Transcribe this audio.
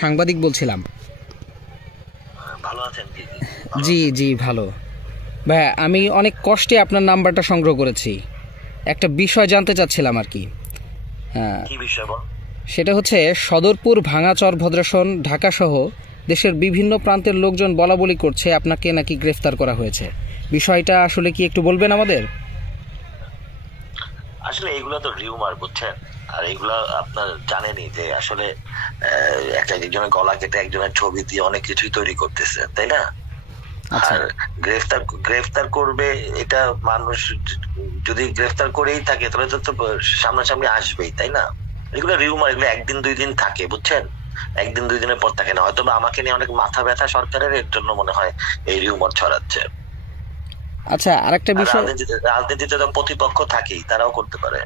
সাংবাদিক বলছিলাম। ভালো আছেন? জি জি ভালো। ভাই আমি অনেক কষ্টে আপনার নাম্বারটা সংগ্রহ করেছি, একটা বিষয় জানতে চাচ্ছিলাম আর কি। হ্যাঁ, কি বিষয় বল? সেটা হচ্ছে সদরপুর, ভাঙাচর, ভদ্রাসন, ঢাকা সহ দেশের বিভিন্ন প্রান্তের লোকজন বলাবলি করছে আপনাকে নাকি গ্রেফতার করা হয়েছে। বিষয়টা আসলে কি একটু বলবেন আমাদের? আসলে এগুলো তো রিউমার, বুঝছেন? আর এগুলা আপনার জানেনই যে আসলে একজনের গলা কেটে একজনের ছবি দিয়ে অনেক কিছুই তৈরি করতেছে, তাই না? আর গ্রেফতার করবে, এটা মানুষ যদি গ্রেফতার করেই থাকে তাহলে তো সামনাসামনি আসবেই, তাই না? এগুলো রিউমার, এগুলো একদিন দুই দিন থাকে, বুঝছেন? একদিন দুই দিনের পর থাকে না। হয়তো আমাকে নিয়ে অনেক মাথা ব্যথা সরকারের, এর জন্য মনে হয় এই রিউমার ছড়াচ্ছে। আচ্ছা, আরেকটা বিষয়, রাজনীতিতে তো প্রতিপক্ষ থাকেই, তারাও করতে পারে।